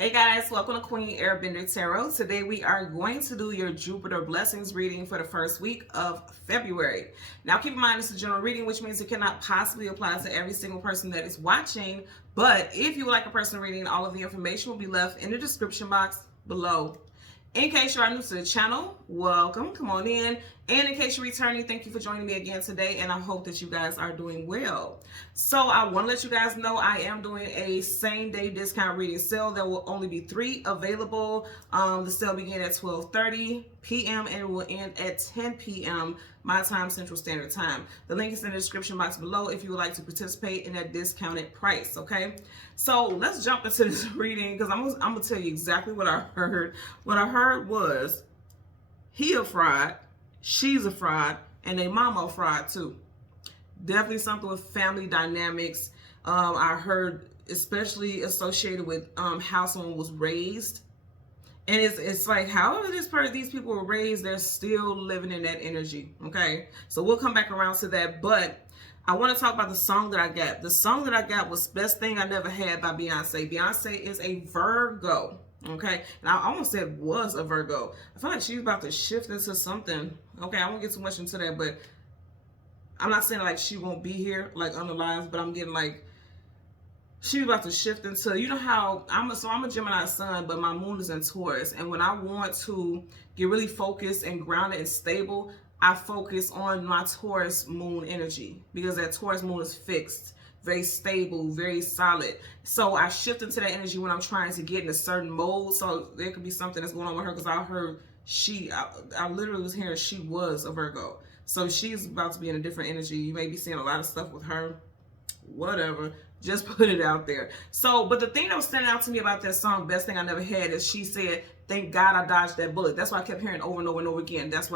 Hey guys, welcome to Queen Airbender Tarot. Today we are going to do your Jupiter Blessings reading for the first week of February. Now keep in mind this is a general reading, which means it cannot possibly apply to every single person that is watching. But if you would like a personal reading, all of the information will be left in the description box below. In case you are new to the channel, welcome, come on in. And in case you're returning, thank you for joining me again today, and I hope that you guys are doing well. So I want to let you guys know I am doing a same-day discount reading sale. There will only be 3 available. The sale begins at 12:30 p.m. and it will end at 10 p.m. my time, Central Standard Time. The link is in the description box below if you would like to participate in that discounted price, okay? So let's jump into this reading because I'm going to tell you exactly what I heard. What I heard was, he a fraud, she's a fraud, and they mama a fraud too. Definitely something with family dynamics. I heard especially associated with how someone was raised. And it's like, however these people were raised, they're still living in that energy, okay? So we'll come back around to that, but I want to talk about the song that I got. The song that I got was Best Thing I Never Had by Beyonce. Beyonce is a Virgo, okay? And I almost said was a Virgo. I feel like she's about to shift into something. Okay, I won't get too much into that, but I'm not saying like she won't be here, like on the lives, but I'm getting like, she's about to shift into, you know how, I'm a Gemini sun, but my moon is in Taurus. And when I want to get really focused and grounded and stable, I focus on my Taurus moon energy because that Taurus moon is fixed, very stable, very solid. So I shift into that energy when I'm trying to get in a certain mode. So there could be something that's going on with her because I heard I literally was hearing she was a Virgo. So she's about to be in a different energy. You may be seeing a lot of stuff with her, whatever. Just put it out there. So, but the thing that was standing out to me about that song, Best Thing I Never Had, is she said, thank God I dodged that bullet. That's what I kept hearing over and over and over again. That's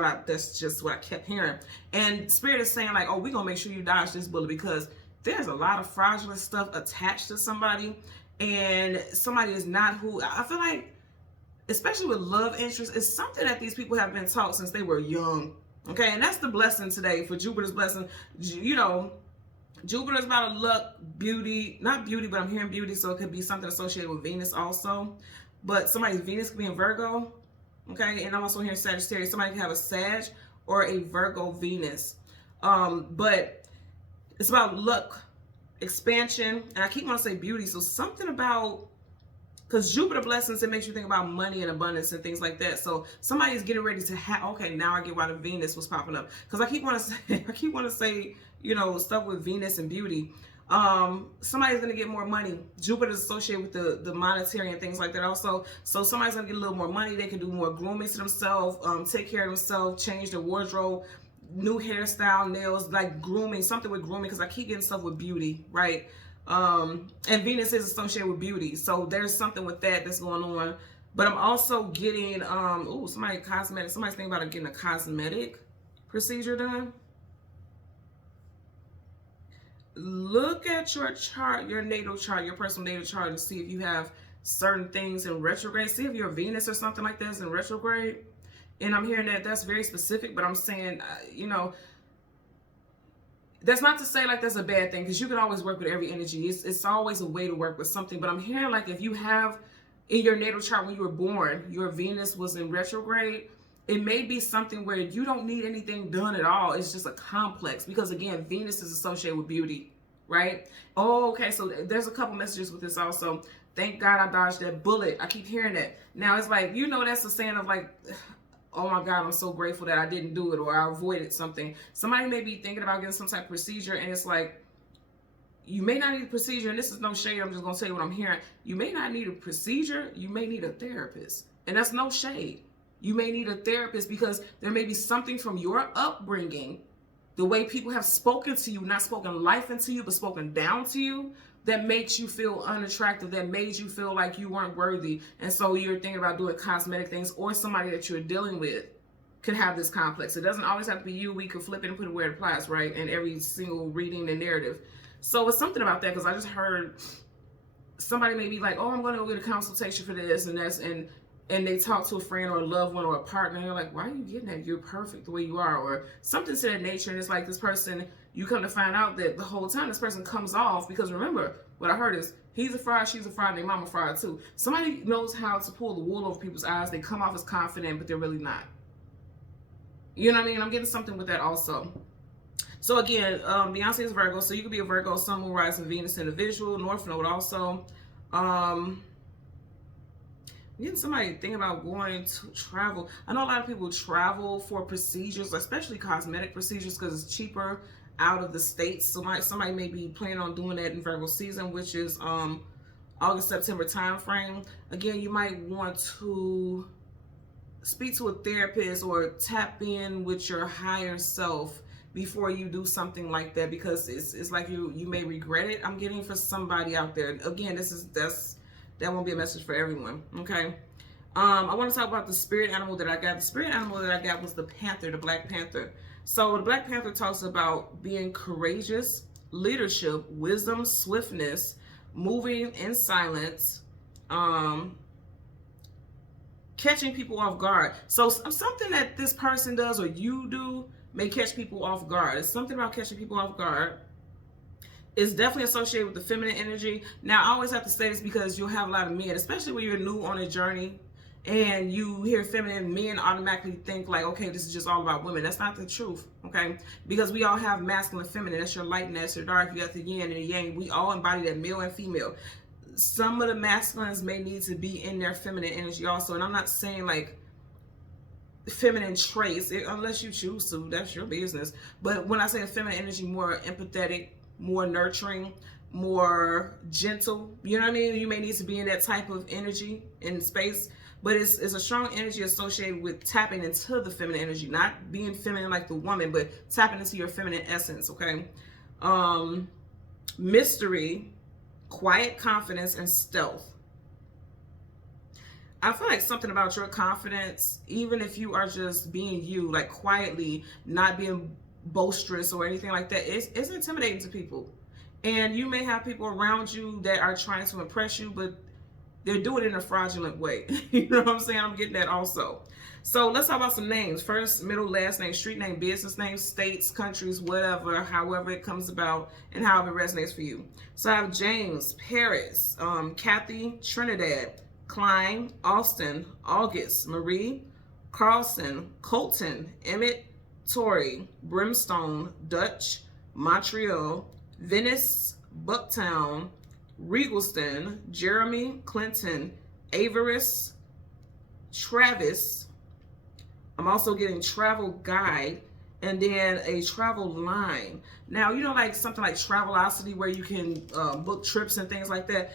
just what I kept hearing. And Spirit is saying like, oh, we're going to make sure you dodge this bullet because there's a lot of fraudulent stuff attached to somebody. And somebody is not who, I feel like, especially with love interest, it's something that these people have been taught since they were young. Okay, and that's the blessing today for Jupiter's blessing. You know, Jupiter's about luck, beauty, not beauty, but I'm hearing beauty, so it could be something associated with Venus also. But somebody's Venus could be in Virgo, okay? And I'm also hearing Sagittarius. Somebody could have a Sag or a Virgo Venus. But it's about luck, expansion, and I keep wanting to say beauty, so something about, because Jupiter blessings, it makes you think about money and abundance and things like that. So somebody's getting ready to have, okay, now I get why the Venus was popping up. Because I keep wanting to say, you know, stuff with Venus and beauty. Somebody's going to get more money. Jupiter is associated with the monetary and things like that also. So somebody's going to get a little more money. They can do more grooming to themselves, take care of themselves, change their wardrobe, new hairstyle, nails, like grooming, something with grooming, because I keep getting stuff with beauty, right? And Venus is associated with beauty, so there's something with that that's going on. But I'm also getting somebody's thinking about getting a cosmetic procedure done. Look at your chart, your natal chart, your personal natal chart, and see if you have certain things in retrograde. See if your Venus or something like that is in retrograde. And I'm hearing that that's very specific, but I'm saying you know, that's not to say like that's a bad thing, because you can always work with every energy. It's always a way to work with something. But I'm hearing like if you have in your natal chart when you were born, your Venus was in retrograde, it may be something where you don't need anything done at all. It's just a complex, because again, Venus is associated with beauty, right? Oh, okay, so there's a couple messages with this also. Thank God I dodged that bullet. I keep hearing that. Now it's like, you know, that's a saying of like, oh my God, I'm so grateful that I didn't do it, or I avoided something. Somebody may be thinking about getting some type of procedure, and it's like, you may not need a procedure, and this is no shade, I'm just gonna tell you what I'm hearing. You may not need a procedure, you may need a therapist. And that's no shade. You may need a therapist because there may be something from your upbringing, the way people have spoken to you, not spoken life into you, but spoken down to you, that makes you feel unattractive, that made you feel like you weren't worthy. And so you're thinking about doing cosmetic things, or somebody that you're dealing with could have this complex. It doesn't always have to be you. We could flip it and put it where it applies, right? In every single reading and narrative. So it's something about that, because I just heard somebody may be like, oh, I'm going to go get a consultation for this and that's, and they talk to a friend or a loved one or a partner, and they're like, why are you getting that? You're perfect the way you are, or something to that nature. And it's like this person, you come to find out that the whole time this person comes off, because remember, what I heard is He's a fraud, she's a fraud, their mama fraud too. Somebody knows how to pull the wool over people's eyes. They come off as confident, but they're really not. You know what I mean? I'm getting something with that also. So again, Beyonce is Virgo, so you could be a Virgo, Sun, Moon, Rising, Venus individual, North Node also. Getting somebody thinking about going to travel. I know a lot of people travel for procedures, especially cosmetic procedures, because it's cheaper out of the States. So somebody may be planning on doing that in Virgo season, which is August, September time frame. Again, you might want to speak to a therapist or tap in with your higher self before you do something like that, because it's like you may regret it. I'm getting for somebody out there. Again, that won't be a message for everyone. Okay. I want to talk about the spirit animal that I got. The spirit animal that I got was the panther, the Black Panther. So the Black Panther talks about being courageous, leadership, wisdom, swiftness, moving in silence, catching people off guard. So something that this person does or you do may catch people off guard. It's something about catching people off guard. It's definitely associated with the feminine energy. Now, I always have to say this because you'll have a lot of men, especially when you're new on a journey and you hear feminine, men automatically think like, okay, this is just all about women. That's not the truth, okay? Because we all have masculine and feminine. That's your light and that's your dark. You got the yin and the yang. We all embody that, male and female. Some of the masculines may need to be in their feminine energy also. And I'm not saying like feminine traits, unless you choose to, that's your business. But when I say feminine energy, more empathetic, more nurturing, more gentle, you know what I mean? You may need to be in that type of energy in space, but it's a strong energy associated with tapping into the feminine energy, not being feminine like the woman, but tapping into your feminine essence, okay? Mystery, quiet confidence, and stealth. I feel like something about your confidence, even if you are just being you, like quietly, not being boisterous or anything like that, it's intimidating to people. And you may have people around you that are trying to impress you, but they're doing it in a fraudulent way. You know what I'm saying? I'm getting that also. So let's talk about some names. First, middle, last name, street name, business name, states, countries, whatever, however it comes about and however it resonates for you. So I have James, Paris, Kathy, Trinidad, Klein, Austin, August, Marie, Carlson, Colton, Emmett, Tori, Brimstone, Dutch, Montreal, Venice, Bucktown, Regelston, Jeremy, Clinton, Avaris, Travis. I'm also getting travel guide and then a travel line. Now, you know, like something like Travelocity where you can book trips and things like that.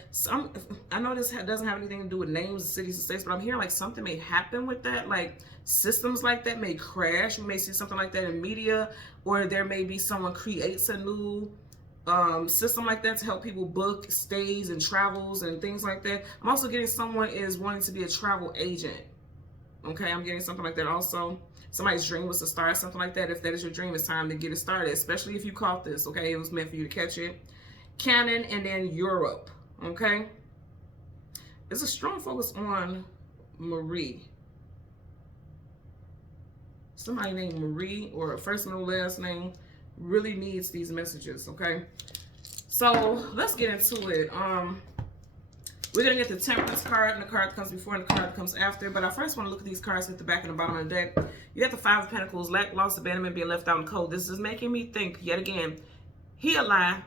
I know this doesn't have anything to do with names, cities, and states, but I'm hearing like something may happen with that. Like systems like that may crash. You may see something like that in media, or there may be someone creates a new system like that to help people book stays and travels and things like that. I'm also getting someone is wanting to be a travel agent. Okay, I'm getting something like that also. Somebody's dream was to start something like that. If that is your dream, it's time to get it started, especially if you caught this, okay? It was meant for you to catch it. Canon and then Europe, okay? There's a strong focus on Marie. Somebody named Marie or first middle last name really needs these messages, okay? So let's get into it. We're going to get the Temperance card, and the card comes before and the card comes after. But I first want to look at these cards at the back and the bottom of the deck. You got the Five of Pentacles, lack, loss, abandonment, being left out in cold. This is making me think, yet again, he a lie.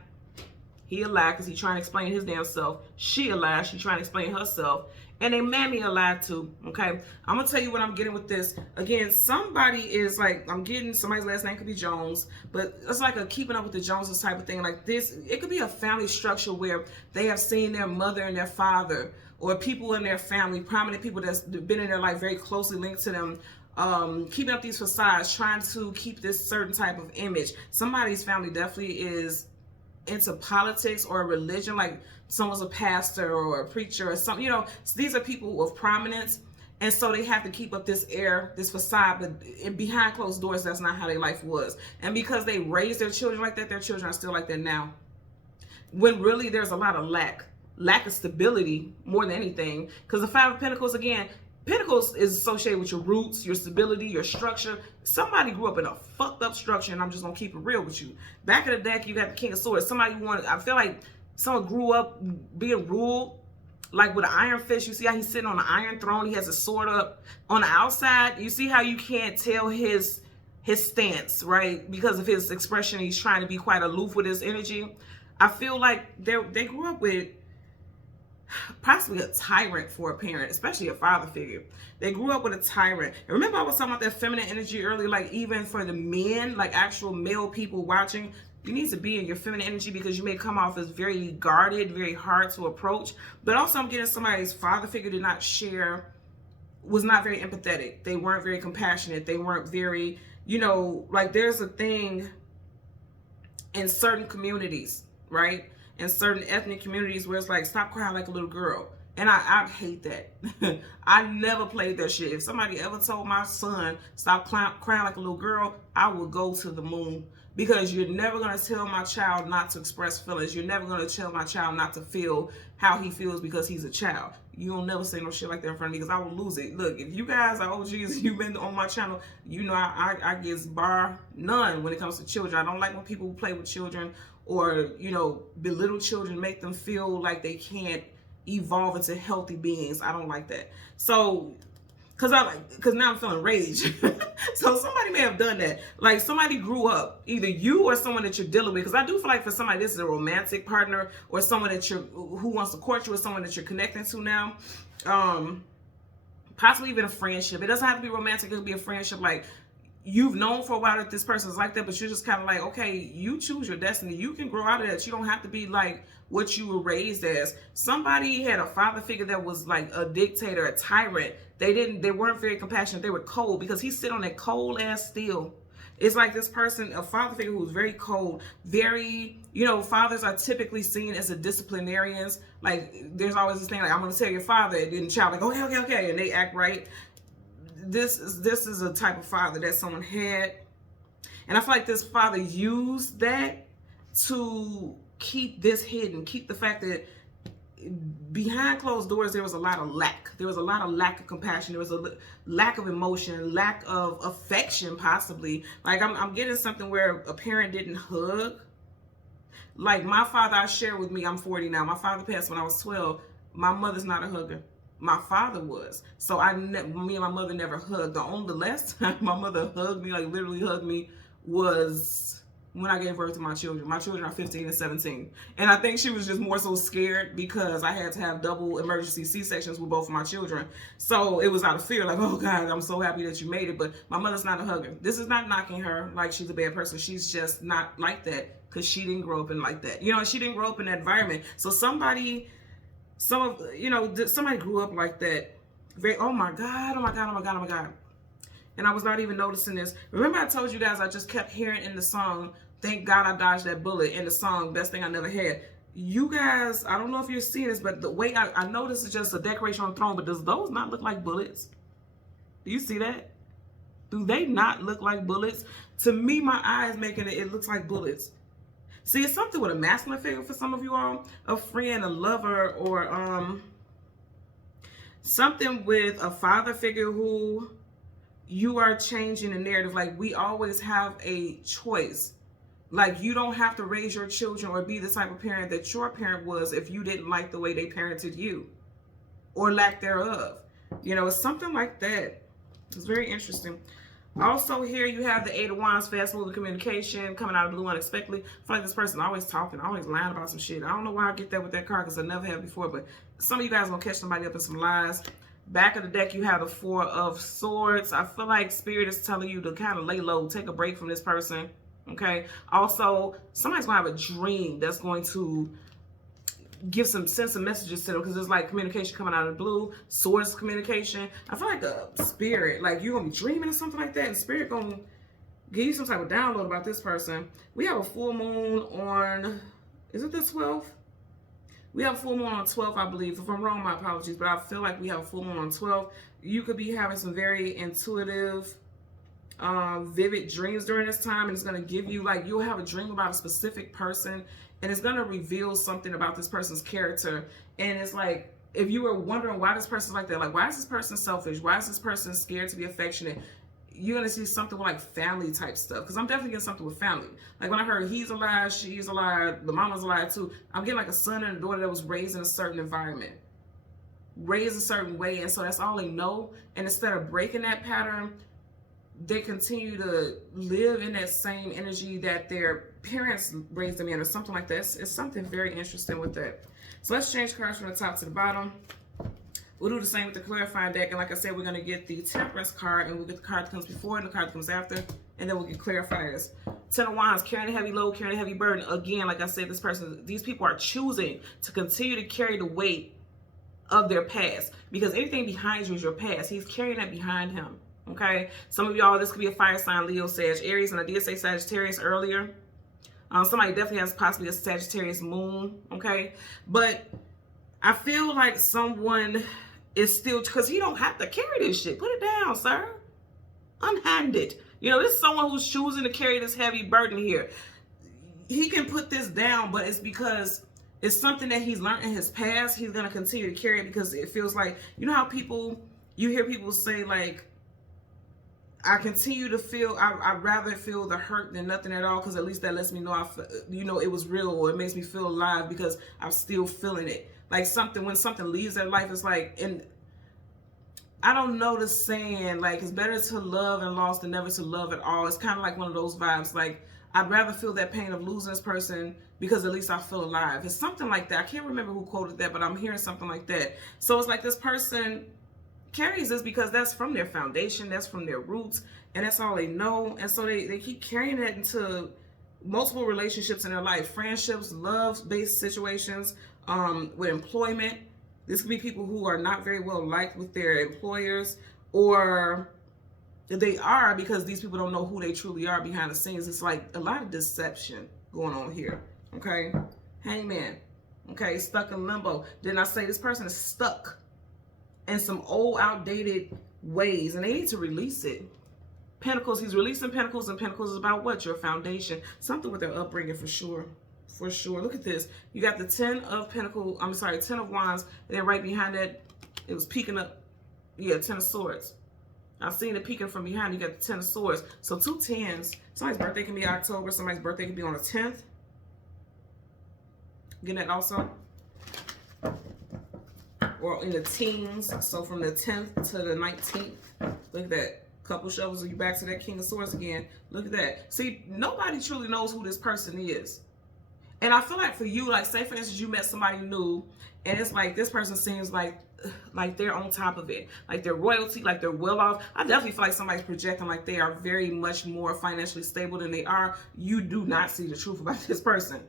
He a lie because he's trying to explain his damn self. She a lie. She's trying to explain herself. And they mammy a lie too, okay? I'm going to tell you what I'm getting with this. Again, somebody is like, I'm getting, somebody's last name could be Jones, but it's like a keeping up with the Joneses type of thing. Like this, it could be a family structure where they have seen their mother and their father or people in their family, prominent people that's been in their life very closely linked to them, keeping up these facades, trying to keep this certain type of image. Somebody's family definitely is into politics or religion, like someone's a pastor or a preacher or something, you know. So these are people of prominence, and so they have to keep up this air, this facade, but behind closed doors, that's not how their life was. And because they raised their children like that, their children are still like that now, when really there's a lot of lack of stability more than anything. Because the Five of Pentacles, again, Pentacles is associated with your roots, your stability, your structure. Somebody grew up in a fucked up structure, and I'm just gonna keep it real with you. Back of the deck, you got the King of Swords. Somebody wanted, I feel like Someone grew up being ruled like with an iron fist. You see how he's sitting on an iron throne. He has a sword up on the outside. You see how you can't tell his stance, right? Because of his expression, he's trying to be quite aloof with his energy. I feel like they grew up with possibly a tyrant for a parent, especially a father figure. They grew up with a tyrant. And remember I was talking about that feminine energy earlier, like even for the men, like actual male people watching, you need to be in your feminine energy because you may come off as very guarded, very hard to approach. But also I'm getting somebody's father figure did not share, was not very empathetic. They weren't very compassionate. They weren't very, you know, like there's a thing in certain communities, right? In certain ethnic communities where it's like, stop crying like a little girl. And I hate that. I never played that shit. If somebody ever told my son, stop crying like a little girl, I would go to the moon. Because you're never going to tell my child not to express feelings. You're never going to tell my child not to feel how he feels because he's a child. You'll never say no shit like that in front of me because I will lose it. Look, if you guys are OGs and you've been on my channel, you know I get bar none when it comes to children. I don't like when people play with children or, you know, belittle children, make them feel like they can't evolve into healthy beings. I don't like that. So, because now I'm feeling rage. So somebody may have done that. Like somebody grew up, either you or someone that you're dealing with. Because I do feel like for somebody, this is a romantic partner or someone that who wants to court you or someone that you're connecting to now. Possibly even a friendship. It doesn't have to be romantic. It could be a friendship. Like you've known for a while that this person's like that, but you're just kind of like, okay, you choose your destiny. You can grow out of that. You don't have to be like what you were raised as. Somebody had a father figure that was like a dictator, a tyrant. They weren't very compassionate. They were cold because he sit on that cold ass steel. It's like this person, a father figure who's very cold, very, you know, fathers are typically seen as a disciplinarians. Like there's always this thing like, I'm going to tell your father, and then the child like, okay, and they act right. This is a type of father that someone had. And I feel like this father used that to keep this hidden, keep the fact that behind closed doors, there was a lot of lack. There was a lot of lack of compassion. There was a lack of emotion, lack of affection, possibly. Like I'm getting something where a parent didn't hug. Like my father, I share with me, I'm 40 now. My father passed when I was 12. My mother's not a hugger. My father was. So me and my mother never hugged. The last time my mother hugged me, like literally hugged me, was when I gave birth to my children. My children are 15 and 17. And I think she was just more so scared because I had to have double emergency C-sections with both of my children. So it was out of fear, like, oh God, I'm so happy that you made it. But my mother's not a hugger. This is not knocking her like she's a bad person. She's just not like that because she didn't grow up in like that. You know, she didn't grow up in that environment. So somebody grew up like that. Oh my God. And I was not even noticing this. Remember I told you guys I just kept hearing in the song, thank God I dodged that bullet, in the song, Best Thing I Never Had. You guys, I don't know if you're seeing this, but the way I know this is just a decoration on the throne, but does those not look like bullets? Do you see that? Do they not look like bullets? To me, my eyes making it looks like bullets. See, it's something with a masculine figure for some of you all, a friend, a lover, or something with a father figure who you are changing the narrative. Like we always have a choice. Like you don't have to raise your children or be the type of parent that your parent was if you didn't like the way they parented you or lack thereof. You know, it's something like that. It's very interesting. Also here you have the 8 of Wands, fast moving communication, coming out of the blue unexpectedly. I feel like this person always talking, always lying about some shit. I don't know why I get that with that card because I never have before, but some of you guys gonna catch somebody up in some lies. Back of the deck, you have the 4 of Swords. I feel like Spirit is telling you to kind of lay low, take a break from this person, okay? Also, somebody's going to have a dream that's going to send some messages to them because it's like communication coming out of the blue, Swords communication. I feel like the Spirit, like you're going to be dreaming or something like that, and Spirit going to give you some type of download about this person. We have a full moon on, is it the 12th? We have a full moon on 12th, I believe. If I'm wrong, my apologies, but I feel like we have a full moon on 12th. You could be having some very intuitive, vivid dreams during this time, and it's going to give you, like, you'll have a dream about a specific person, and it's going to reveal something about this person's character. And it's like, if you were wondering why this person's like that, like, why is this person selfish? Why is this person scared to be affectionate? you're going to see something like family type stuff. Because I'm definitely getting something with family. Like when I heard he's alive, she's alive, the mama's alive too. I'm getting like a son and a daughter that was raised in a certain environment, raised a certain way. And so that's all they know. And instead of breaking that pattern, they continue to live in that same energy that their parents raised them in or something like that. It's something very interesting with that. So let's change cards from the top to the bottom. We'll do the same with the clarifying deck. And like I said, we're going to get the Temperance card, and we'll get the card that comes before and the card that comes after. And then we'll get clarifiers. Ten of Wands, carrying a heavy load, carrying a heavy burden. Again, like I said, these people are choosing to continue to carry the weight of their past. Because anything behind you is your past. He's carrying that behind him. Okay? Some of y'all, this could be a fire sign, Leo, Sag, Aries. And I did say Sagittarius earlier. Somebody definitely has possibly a Sagittarius moon. Okay? But I feel like someone is still, because he don't have to carry this shit. Put it down, sir. Unhand it. You know, this is someone who's choosing to carry this heavy burden here. He can put this down, but it's because it's something that he's learned in his past. He's going to continue to carry it because it feels like, you know how you hear people say like, I continue to feel, I'd rather feel the hurt than nothing at all, because at least that lets me know, it was real, or it makes me feel alive because I'm still feeling it. Like when something leaves their life, it's like, and I don't know the saying, like, it's better to love and lost than never to love at all. It's kind of like one of those vibes. Like, I'd rather feel that pain of losing this person because at least I feel alive. It's something like that. I can't remember who quoted that, but I'm hearing something like that. So it's like this person carries this because that's from their foundation, that's from their roots, and that's all they know. And so they keep carrying that into multiple relationships in their life, friendships, love-based situations, with employment. This could be people who are not very well liked with their employers, or they are because these people don't know who they truly are behind the scenes. It's like a lot of deception going on here. Okay, Hangman. Okay, stuck in limbo. Didn't I say this person is stuck in some old, outdated ways, and they need to release it? Pentacles, he's releasing Pentacles, and Pentacles is about what? Your foundation. Something with their upbringing for sure. For sure. Look at this. You got the 10 of Pentacles, Ten of Wands, and then right behind that, it was peeking up. Yeah, 10 of Swords. I've seen it peeking from behind. You got the 10 of Swords. So 2 10s. Somebody's birthday can be October. Somebody's birthday can be on the 10th. Getting that also? Or in the teens. So from the 10th to the 19th. Look at that. Couple shovels, you back to that King of Swords again. Look at that. See, nobody truly knows who this person is. And I feel like for you, like, say for instance, you met somebody new, and it's like this person seems like they're on top of it, like they're royalty, like they're well off. I definitely feel like somebody's projecting like they are very much more financially stable than they are. You do not see the truth about this person.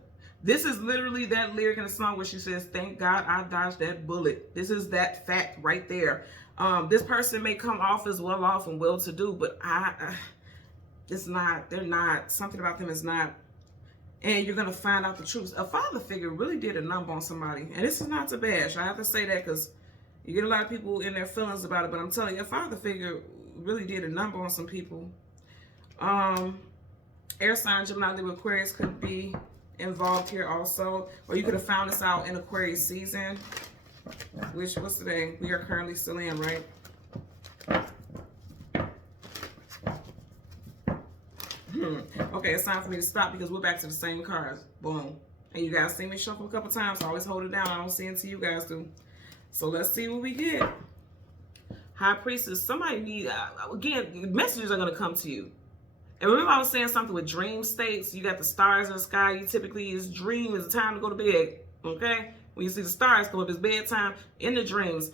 This is literally that lyric in the song where she says, "Thank God I dodged that bullet." This is that fact right there. This person may come off as well off and well to do, but it's not. They're not. Something about them is not. And you're going to find out the truth. A father figure really did a number on somebody. And this is not to bash. I have to say that because you get a lot of people in their feelings about it. But I'm telling you, a father figure really did a number on some people. Air sign, Gemini, Libra, Aquarius could be involved here also. Or you could have found this out in Aquarius season. Which, what's today? We are currently still in, right? Okay, it's time for me to stop because we're back to the same cards. Boom. And you guys see me shuffle a couple times, so I always hold it down. I don't see it until you guys do. So let's see what we get. High Priestess. Somebody need, again, messages are going to come to you. And remember I was saying something with dream states. You got the stars in the sky. You typically, it's dream, it's time to go to bed. Okay? When you see the stars come up, it's bedtime. In the dreams,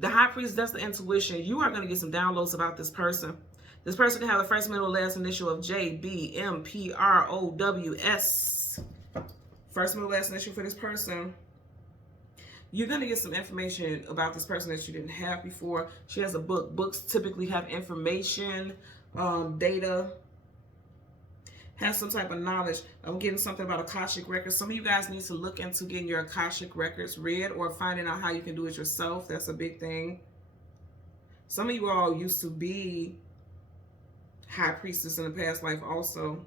the High Priestess, that's the intuition. You are going to get some downloads about this person. This person can have the first, middle, last initial of J, B, M, P, R, O, W, S. First, middle, last initial for this person. You're going to get some information about this person that you didn't have before. She has a book. Books typically have information, data, has some type of knowledge. I'm getting something about Akashic Records. Some of you guys need to look into getting your Akashic Records read or finding out how you can do it yourself. That's a big thing. Some of you all used to be High Priestess in the past life also.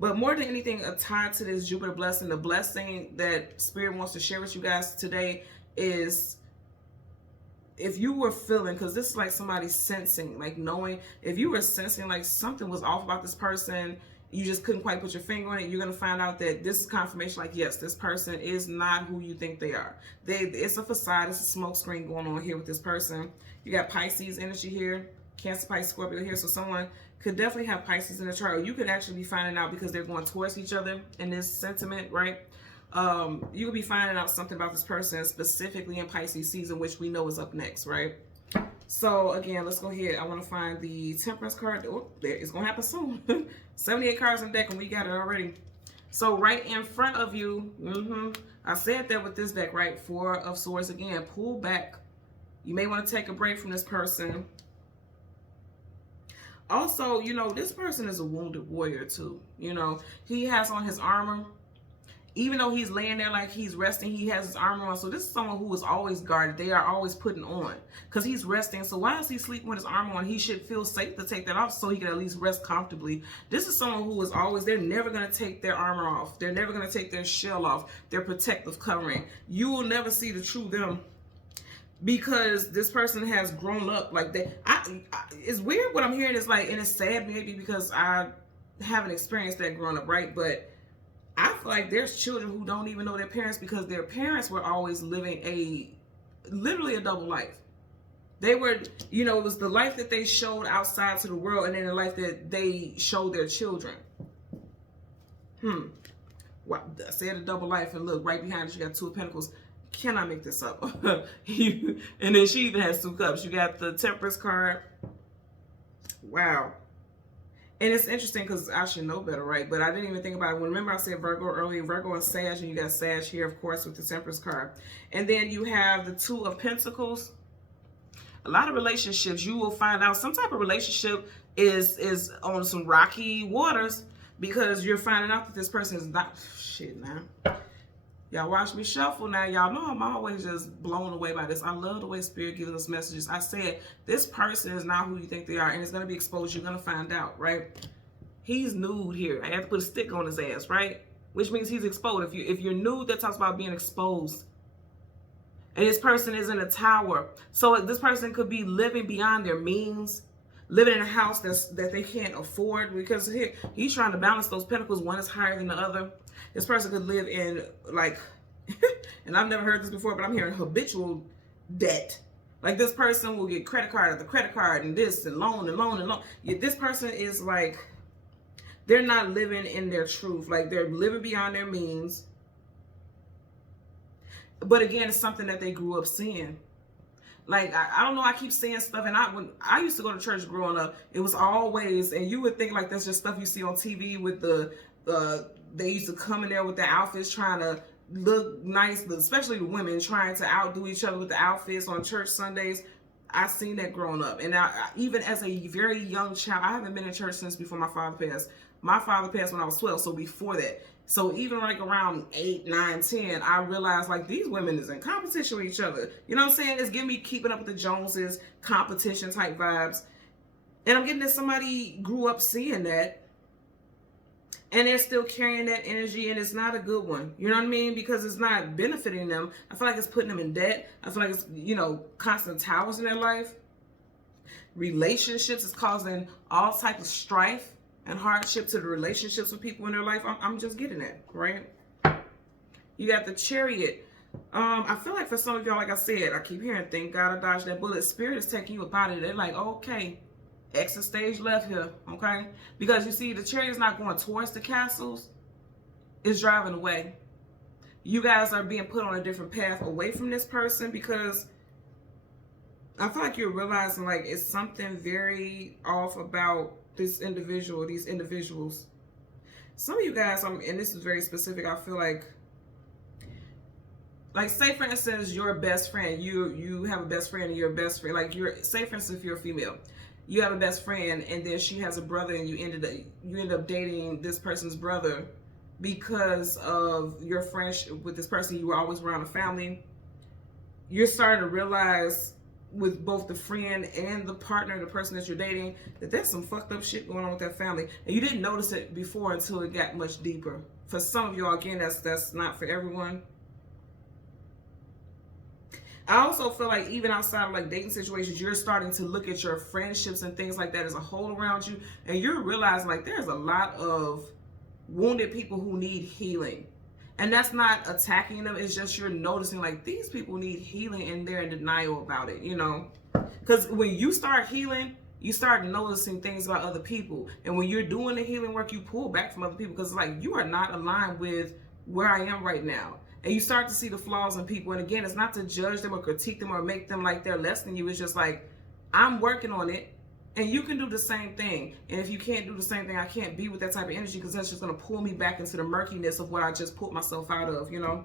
But more than anything, tied to this Jupiter blessing, the blessing that Spirit wants to share with you guys today is if you were feeling, because this is like somebody sensing, like knowing, if you were sensing like something was off about this person, you just couldn't quite put your finger on it, you're going to find out that this is confirmation, like, yes, this person is not who you think they are. It's a facade, it's a smoke screen going on here with this person. You got Pisces energy here, Cancer, Pisces, Scorpio here, so someone could definitely have Pisces in the chart, or you could actually be finding out because they're going towards each other in this sentiment, right? You could be finding out something about this person specifically in Pisces season, which we know is up next, right? So again, let's go ahead. I want to find the Temperance card. Oh, there, it's going to happen soon. 78 cards in the deck and we got it already. So right in front of you, I said that with this deck, right? Four of Swords again. Pull back. You may want to take a break from this person. Also, you know, this person is a wounded warrior too. You know, he has on his armor. Even though he's laying there like he's resting, he has his armor on. So this is someone who is always guarded. They are always putting on because he's resting. So why is he sleeping with his armor on? He should feel safe to take that off so he can at least rest comfortably. This is someone who is always, they're never going to take their armor off. They're never going to take their shell off, their protective covering. You will never see the true them because this person has grown up like that. It's weird what I'm hearing is like, and it's sad maybe because I haven't experienced that growing up, right? But I feel like there's children who don't even know their parents because their parents were always living literally a double life. They were, you know, it was the life that they showed outside to the world and then the life that they showed their children. Wow, I said a double life and look, right behind it, you got Two of Pentacles. Can I make this up? And then she even has Two Cups. You got the Temperance card. Wow. And it's interesting because I should know better, right? But I didn't even think about it. Remember I said Virgo earlier, Virgo and Sag, and you got Sag here, of course, with the Temperance card. And then you have the Two of Pentacles. A lot of relationships, you will find out some type of relationship is on some rocky waters because you're finding out that this person is not, shit, man. Y'all watch me shuffle now. Y'all know I'm always just blown away by this. I love the way Spirit gives us messages. I said, this person is not who you think they are, and it's going to be exposed. You're going to find out, right? He's nude here. I have to put a stick on his ass, right? Which means he's exposed. If you're nude, that talks about being exposed. And this person is in a tower. So this person could be living beyond their means, living in a house that they can't afford because here, he's trying to balance those pentacles. One is higher than the other. This person could live in like, and I've never heard this before, but I'm hearing habitual debt. Like this person will get credit card after credit card and this and loan and loan and loan. Yeah, this person is like, they're not living in their truth. Like they're living beyond their means. But again, it's something that they grew up seeing. Like, I don't know, I keep saying stuff, and when I used to go to church growing up, it was always, and you would think like that's just stuff you see on TV with they used to come in there with their outfits trying to look nice, especially the women trying to outdo each other with the outfits on church Sundays. I seen that growing up. And even as a very young child, I haven't been in church since before my father passed. My father passed when I was 12, so before that. So even like around 8, 9, 10, I realized like these women is in competition with each other. You know what I'm saying? It's giving me keeping up with the Joneses, competition type vibes. And I'm getting that somebody grew up seeing that. And they're still carrying that energy, and it's not a good one. You know what I mean? Because it's not benefiting them. I feel like it's putting them in debt. I feel like it's, you know, constant towers in their life. Relationships is causing all type of strife and hardship to the relationships with people in their life. I'm just getting that, right? You got the Chariot. I feel like for some of y'all, like I said, I keep hearing, thank God I dodged that bullet. Spirit is taking you up out of it. They're like, okay, exit stage left here, okay? Because you see, the Chariot is not going towards the castles. It's driving away. You guys are being put on a different path away from this person because I feel like you're realizing like it's something very off about this individual, these individuals. Some of you guys, and this is very specific, I feel like say for instance, your best friend, you have a best friend and your best friend, like say for instance, if you're a female, you have a best friend and then she has a brother and you end up dating this person's brother because of your friendship with this person. You were always around the family. You're starting to realize with both the friend and the partner, the person that you're dating, that there's some fucked up shit going on with that family. And you didn't notice it before until it got much deeper. For some of y'all, again, that's not for everyone. I also feel like even outside of like dating situations, you're starting to look at your friendships and things like that as a whole around you, and you're realizing like there's a lot of wounded people who need healing. And that's not attacking them, it's just you're noticing like these people need healing and they're in denial about it, you know? Because when you start healing, you start noticing things about other people. And when you're doing the healing work, you pull back from other people because like you are not aligned with where I am right now. And you start to see the flaws in people. And again, it's not to judge them or critique them or make them like they're less than you. It's just like, I'm working on it. And you can do the same thing. And if you can't do the same thing, I can't be with that type of energy because that's just going to pull me back into the murkiness of what I just pulled myself out of, you know.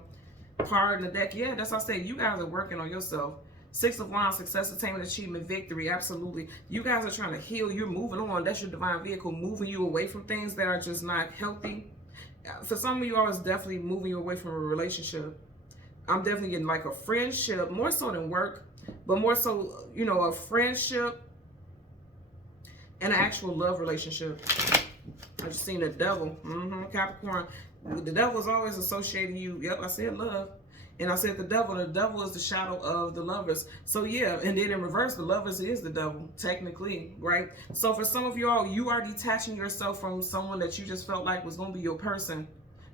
Card in the deck. Yeah, that's what I say. You guys are working on yourself. Six of Wands, success, attainment, achievement, victory. Absolutely. You guys are trying to heal. You're moving on. That's your divine vehicle, moving you away from things that are just not healthy. For some of you all, it's definitely moving you away from a relationship. I'm definitely getting like a friendship, more so than work, but more so, you know, a friendship and an actual love relationship. I've just seen the devil. Capricorn. The devil is always associating you. Yep, I said love. And I said the devil. The devil is the shadow of the lovers. So yeah, and then in reverse, the lovers is the devil, technically, right? So for some of y'all, you are detaching yourself from someone that you just felt like was going to be your person.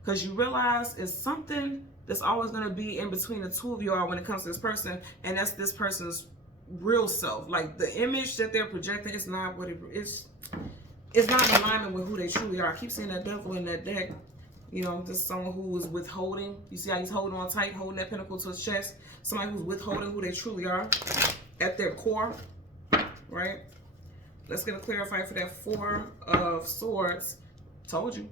Because you realize it's something that's always going to be in between the two of y'all when it comes to this person. And that's this person's real self. Like the image that they're projecting is not what it is. It's not in alignment with who they truly are. I keep seeing that devil in that deck. You know, just someone who is withholding. You see how he's holding on tight, holding that pentacle to his chest. Somebody who's withholding who they truly are at their core, right? Let's get a clarifier for that Four of Swords. Told you.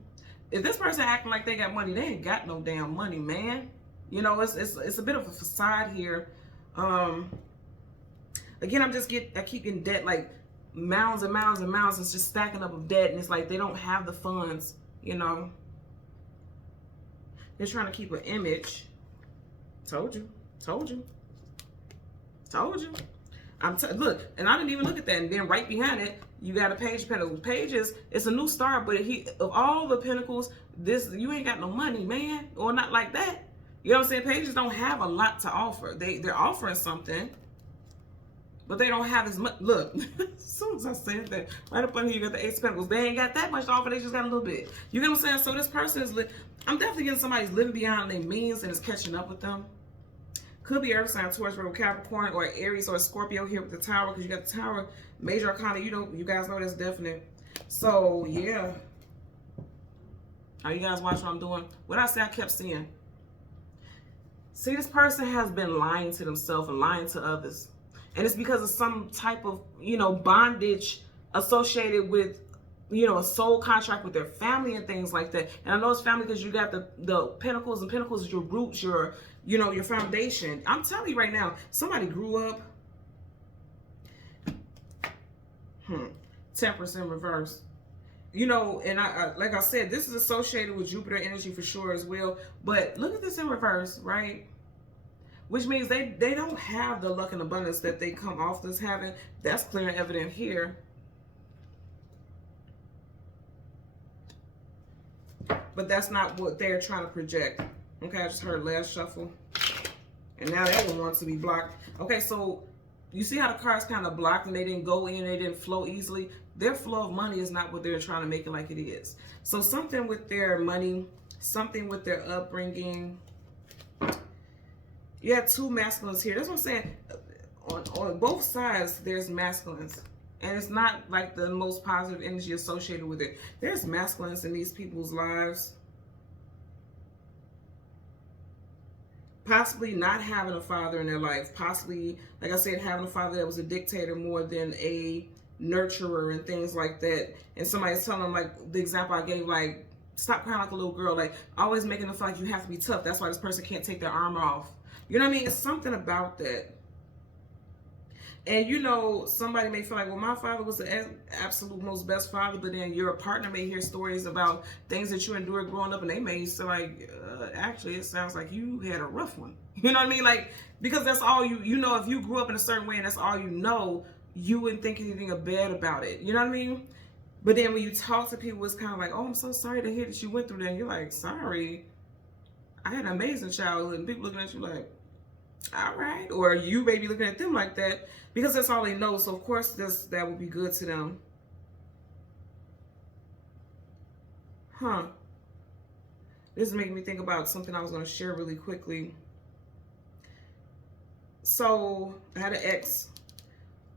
If this person acting like they got money, they ain't got no damn money, man. You know, it's a bit of a facade here. Again, I keep getting debt, like mounds and mounds and mounds. It's just stacking up of debt, and it's like they don't have the funds, you know. They're trying to keep an image. Told you. Told you. Told you. Look, and I didn't even look at that. And then right behind it, you got a Page of Pentacles. Pages, it's a new start, but of all the Pentacles, you ain't got no money, man. Or not like that. You know what I'm saying? Pages don't have a lot to offer. They're offering something, but they don't have as much. Look, as soon as I said that, right up under here, you got the Ace of Pentacles. They ain't got that much to offer. They just got a little bit. You get what I'm saying? So this person is, I'm definitely getting somebody's living beyond their means and is catching up with them. Could be Earth sign, Taurus, Virgo, Capricorn, or Aries, or Scorpio here with the Tower, because you got the Tower, Major Arcana. You guys know that's definite. So yeah, are you guys watching what I'm doing? What I say, I kept seeing. See, this person has been lying to themselves and lying to others. And it's because of some type of, you know, bondage associated with, you know, a soul contract with their family and things like that. And I know it's family because you got the Pentacles, and Pentacles is your roots, your foundation. I'm telling you right now, somebody grew up. Temperance in reverse. You know, and I like I said, this is associated with Jupiter energy for sure as well. But look at this in reverse, right? Which means they don't have the luck and abundance that they come off as having. That's clear and evident here. But that's not what they're trying to project. Okay, I just heard last shuffle. And now that one wants to be blocked. Okay, so you see how the cards kind of blocked and they didn't go in, they didn't flow easily. Their flow of money is not what they're trying to make it like it is. So something with their money, something with their upbringing. You have two masculines here. That's what I'm saying. On both sides, there's masculines. And it's not like the most positive energy associated with it. There's masculines in these people's lives. Possibly not having a father in their life. Possibly, like I said, having a father that was a dictator more than a nurturer and things like that. And somebody's telling them, like the example I gave, like, stop crying like a little girl. Like, always making them feel like you have to be tough. That's why this person can't take their arm off. You know what I mean? It's something about that. And you know, somebody may feel like, well, my father was the absolute most best father, but then your partner may hear stories about things that you endured growing up, and they may say like, actually, it sounds like you had a rough one. You know what I mean? Like, because that's all you know, if you grew up in a certain way and that's all you know, you wouldn't think anything bad about it. You know what I mean? But then when you talk to people, it's kind of like, oh, I'm so sorry to hear that you went through that. And you're like, sorry, I had an amazing childhood. And people looking at you like, All right. Or you may be looking at them like that because that's all they know. So, of course, that would be good to them. Huh. This is making me think about something I was going to share really quickly. So, I had an ex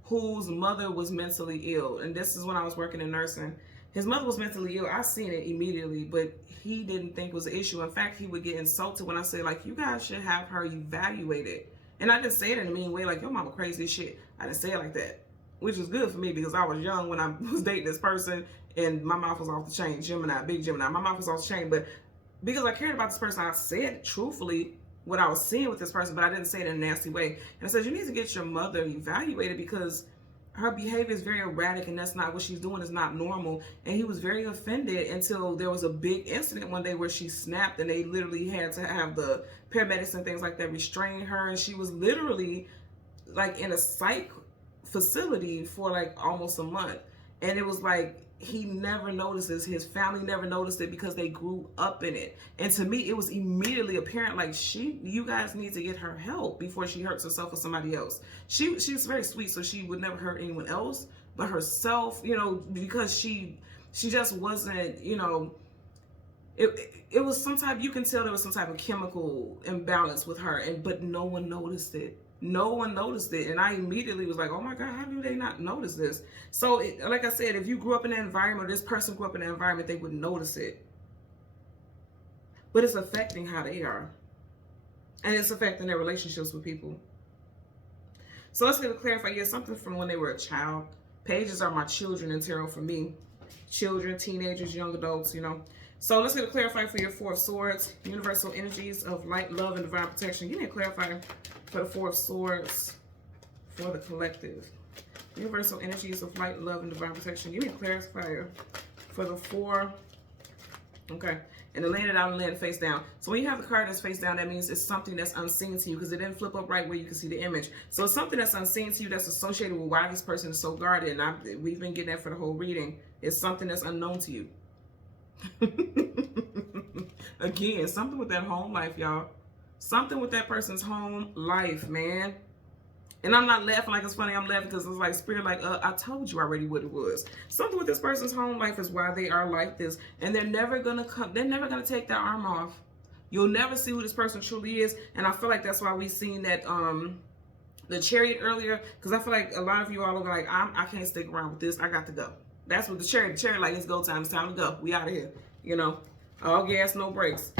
whose mother was mentally ill. And this is when I was working in nursing. His mother was mentally ill. I seen it immediately, but he didn't think it was an issue. In fact, he would get insulted when I said, like, you guys should have her evaluated. And I didn't say it in a mean way, like, your mama crazy as shit. I didn't say it like that, which was good for me because I was young when I was dating this person and my mouth was off the chain. Gemini, big Gemini. My mouth was off the chain. But because I cared about this person, I said truthfully what I was seeing with this person, but I didn't say it in a nasty way. And I said, you need to get your mother evaluated because her behavior is very erratic and that's not what she's doing, is not normal. And he was very offended until there was a big incident one day where she snapped and they literally had to have the paramedics and things like that restrain her. And she was literally like in a psych facility for like almost a month. And it was like, he never notices, his family never noticed it because they grew up in it. And to me, it was immediately apparent, like, you guys need to get her help before she hurts herself or somebody else. She's very sweet, so she would never hurt anyone else but herself, you know, because she just wasn't, you know, it was some type, you can tell there was some type of chemical imbalance with her, but no one noticed it. No one noticed it. And I immediately was like, oh my God, how do they not notice this? So, like I said, if you grew up in an environment, or this person grew up in an environment, they would notice it. But it's affecting how they are. And it's affecting their relationships with people. So let's get to clarify, yeah, something from when they were a child. Pages are my children in tarot for me. Children, teenagers, young adults, you know. So let's get a clarifier for your Four of Swords. Universal energies of light, love, and divine protection. Give me a clarifier for the Four of Swords for the collective. Universal energies of light, love, and divine protection. Give me a clarifier for the Four. Okay. And then land it out and land it face down. So when you have the card that's face down, that means it's something that's unseen to you because it didn't flip up right where you can see the image. So it's something that's unseen to you that's associated with why this person is so guarded. And we've been getting that for the whole reading. It's something that's unknown to you. Again, something with that home life, y'all. Something with that person's home life, man. And I'm not laughing like it's funny. I'm laughing because it's like spirit, like, I told you already what it was. Something with this person's home life is why they are like this. And they're never going to come. They're never going to take their arm off. You'll never see who this person truly is. And I feel like that's why we seen that, the Chariot earlier. Because I feel like a lot of you all are like, I can't stick around with this. I got to go. That's what the Chariot, like, it's go time. It's time to go. We out of here. You know, all gas, no brakes.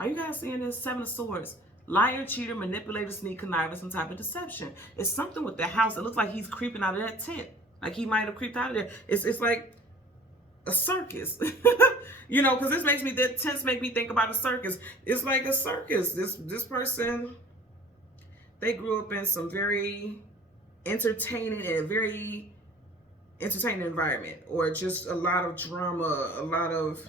Are you guys seeing this? Seven of Swords. Liar, cheater, manipulator, sneak, conniver, some type of deception. It's something with the house. It looks like he's creeping out of that tent. Like he might have creeped out of there. It's like a circus. You know, because the tents make me think about a circus. It's like a circus. This person, they grew up in some very entertaining environment, or just a lot of drama, a lot of,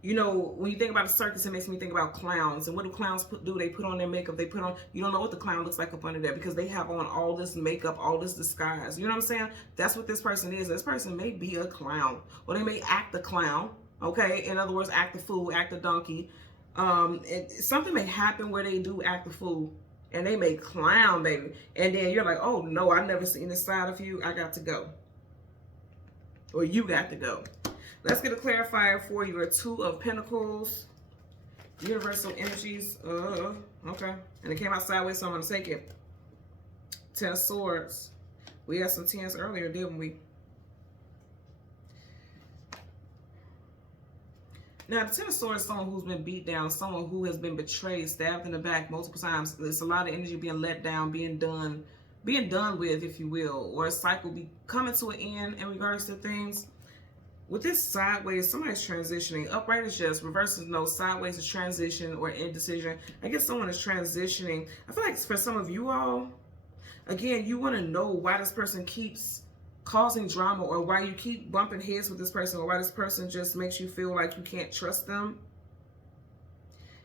you know, when you think about a circus, it makes me think about clowns. And what do clowns do? They put on their makeup. They put on, you don't know what the clown looks like up under there because they have on all this makeup, all this disguise. You know what I'm saying? That's what this person is. This person may be a clown, or they may act the clown. Okay. In other words, act the fool, act the donkey. Something may happen where they do act the fool and they may clown, baby. And then you're like, oh no, I've never seen this side of you. I got to go. Or you got to go. Let's get a clarifier for your Two of Pentacles. Universal energies. Okay. And it came out sideways, so I'm going to take it. 10 of Swords. We had some 10s earlier, didn't we? Now, the 10 of Swords is someone who's been beat down, someone who has been betrayed, stabbed in the back multiple times. There's a lot of energy being let down, being done with, if you will, or a cycle be coming to an end in regards to things. With this sideways, somebody's transitioning. Upright is just, reverse is no, sideways is transition or indecision. I guess someone is transitioning. I feel like for some of you all, again, you want to know why this person keeps causing drama, or why you keep bumping heads with this person, or why this person just makes you feel like you can't trust them.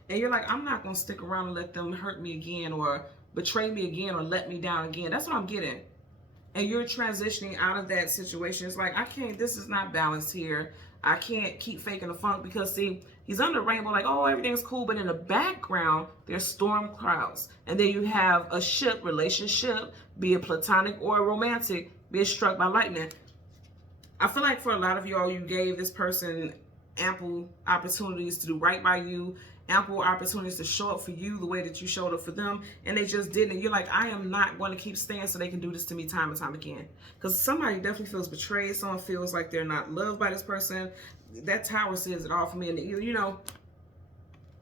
And you're like, I'm not going to stick around and let them hurt me again, or betray me again, or let me down again. That's what I'm getting. And you're transitioning out of that situation. It's like, I can't, this is not balanced here. I can't keep faking the funk, because see, He's under the rainbow, like, oh, everything's cool. But in the background, there's storm clouds. And then you have a ship, relationship, be it platonic or romantic, being struck by lightning. I feel like for a lot of y'all, you gave this person ample opportunities to do right by you, ample opportunities to show up for you the way that you showed up for them, and they just didn't. And you're like, I am not going to keep staying so they can do this to me time and time again. Because somebody definitely feels betrayed. Someone feels like they're not loved by this person. That tower says it all for me. And you know,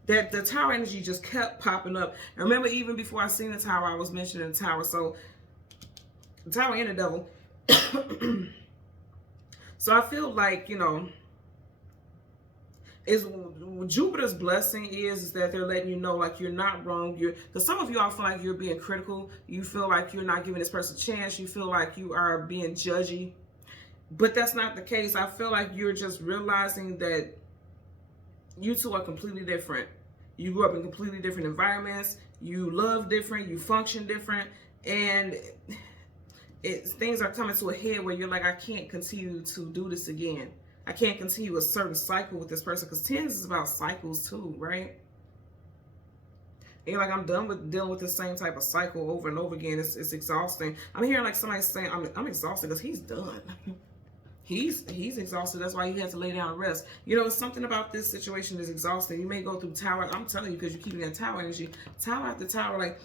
that the tower energy just kept popping up. And remember, even before I seen the tower, I was mentioning the tower. So the tower and the devil. So I feel like, you know, is Jupiter's blessing is that they're letting you know, like, you're not wrong. Because some of y'all feel like you're being critical. You feel like you're not giving this person a chance. You feel like you are being judgy. But that's not the case. I feel like you're just realizing that you two are completely different. You grew up in completely different environments. You love different. You function different. And things are coming to a head where you're like, I can't continue to do this again. I can't continue a certain cycle with this person, because tens is about cycles too, right? And you're like, I'm done with dealing with the same type of cycle over and over again. It's exhausting. I'm hearing like somebody saying, I'm exhausted because he's done. He's exhausted. That's why he had to lay down and rest. You know, something about this situation is exhausting. You may go through tower. I'm telling you, because you're keeping that tower energy, tower after tower. Like,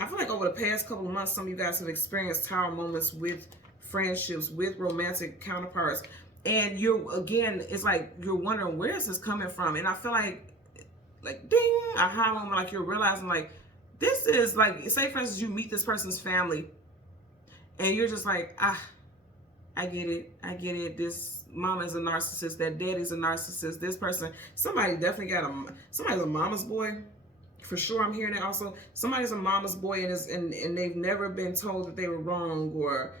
I feel like over the past couple of months, some of you guys have experienced tower moments with friendships, with romantic counterparts. And you're, again, it's like you're wondering, where is this coming from? And I feel like ding, a high moment, like you're realizing, like, this is like, say for instance, you meet this person's family and you're just like, I get it. This mama's a narcissist, that daddy's a narcissist, this person, somebody definitely somebody's a mama's boy. For sure, I'm hearing it also. Somebody's a mama's boy and they've never been told that they were wrong, or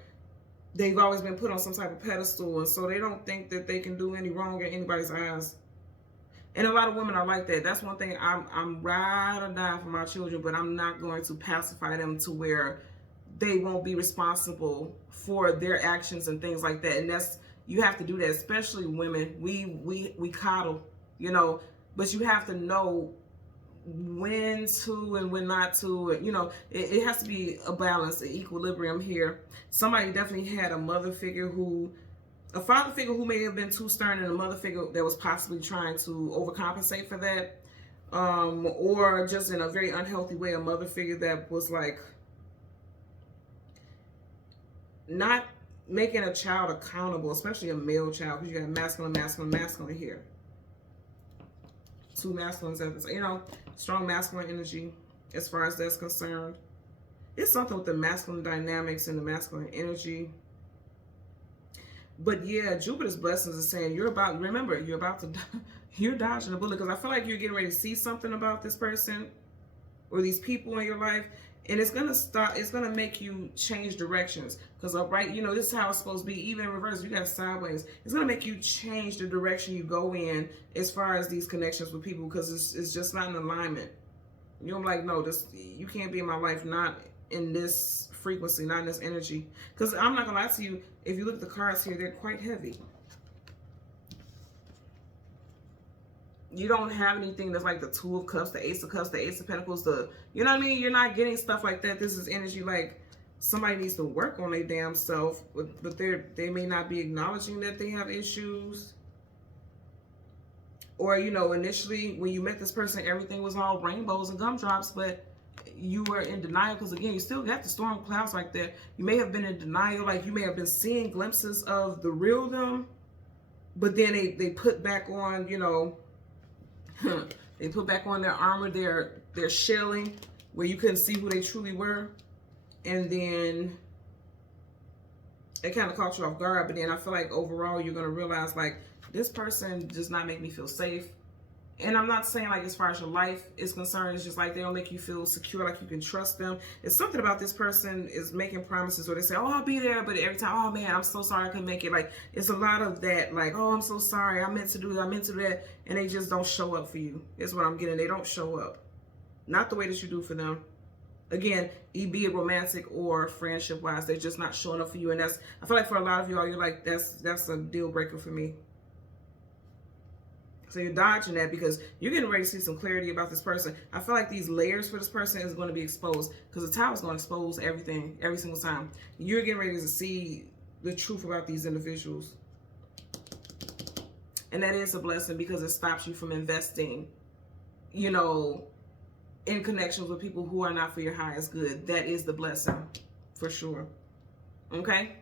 they've always been put on some type of pedestal, and so they don't think that they can do any wrong in anybody's eyes. And a lot of women are like that. That's one thing. I'm ride or die for my children, but I'm not going to pacify them to where they won't be responsible for their actions and things like that. And you have to do that, especially women. We coddle, you know, but you have to know when to and when not to, you know, it has to be a balance, an equilibrium here. Somebody definitely had a mother figure a father figure who may have been too stern, and a mother figure that was possibly trying to overcompensate for that, or just in a very unhealthy way, a mother figure that was like not making a child accountable, especially a male child, because you got masculine here. Two masculines at this, you know, strong masculine energy as far as that's concerned. It's something with the masculine dynamics and the masculine energy. But yeah, Jupiter's blessings is saying you're about to, you're dodging a bullet, because I feel like you're getting ready to see something about this person or these people in your life, and it's gonna make you change directions. Because right, you know, this is how it's supposed to be. Even in reverse, you got sideways. It's gonna make you change the direction you go in as far as these connections with people, because it's just not in alignment. You're like, no, you can't be in my life, not in this frequency, not in this energy. Because I'm not gonna lie to you, if you look at the cards here, they're quite heavy. You don't have anything that's like the Two of Cups, the Ace of Cups, the Ace of Pentacles, you know what I mean? You're not getting stuff like that. This is energy like somebody needs to work on their damn self, but they may not be acknowledging that they have issues. Or, you know, initially when you met this person, everything was all rainbows and gumdrops, but you were in denial, because again, you still got the storm clouds like that. You may have been in denial, like you may have been seeing glimpses of the real them, but then they put back on, you know, they put back on their armor, their shelling, where you couldn't see who they truly were. And then it kind of caught you off guard. But then I feel like overall you're going to realize, like, this person does not make me feel safe. And I'm not saying like as far as your life is concerned, it's just like they don't make you feel secure, like you can trust them. It's something about this person is making promises where they say, oh, I'll be there, but every time, oh man, I'm so sorry I couldn't make it. Like, it's a lot of that, like, oh, I'm so sorry, I meant to do that, I meant to do that, and they just don't show up for you. Is what I'm getting. They don't show up. Not the way that you do for them. Again, be it romantic or friendship wise, they're just not showing up for you. And I feel like for a lot of y'all, you're like, that's a deal breaker for me. So you're dodging that because you're getting ready to see some clarity about this person. I feel like these layers for this person is going to be exposed because the Tower is going to expose everything every single time. You're getting ready to see the truth about these individuals. And that is a blessing because it stops you from investing, you know, in connections with people who are not for your highest good. That is the blessing for sure. Okay?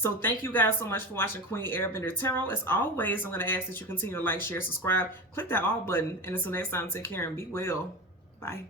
So thank you guys so much for watching Queen Airbender Tarot. As always, I'm going to ask that you continue to like, share, subscribe, click that all button. And until next time, take care and be well. Bye.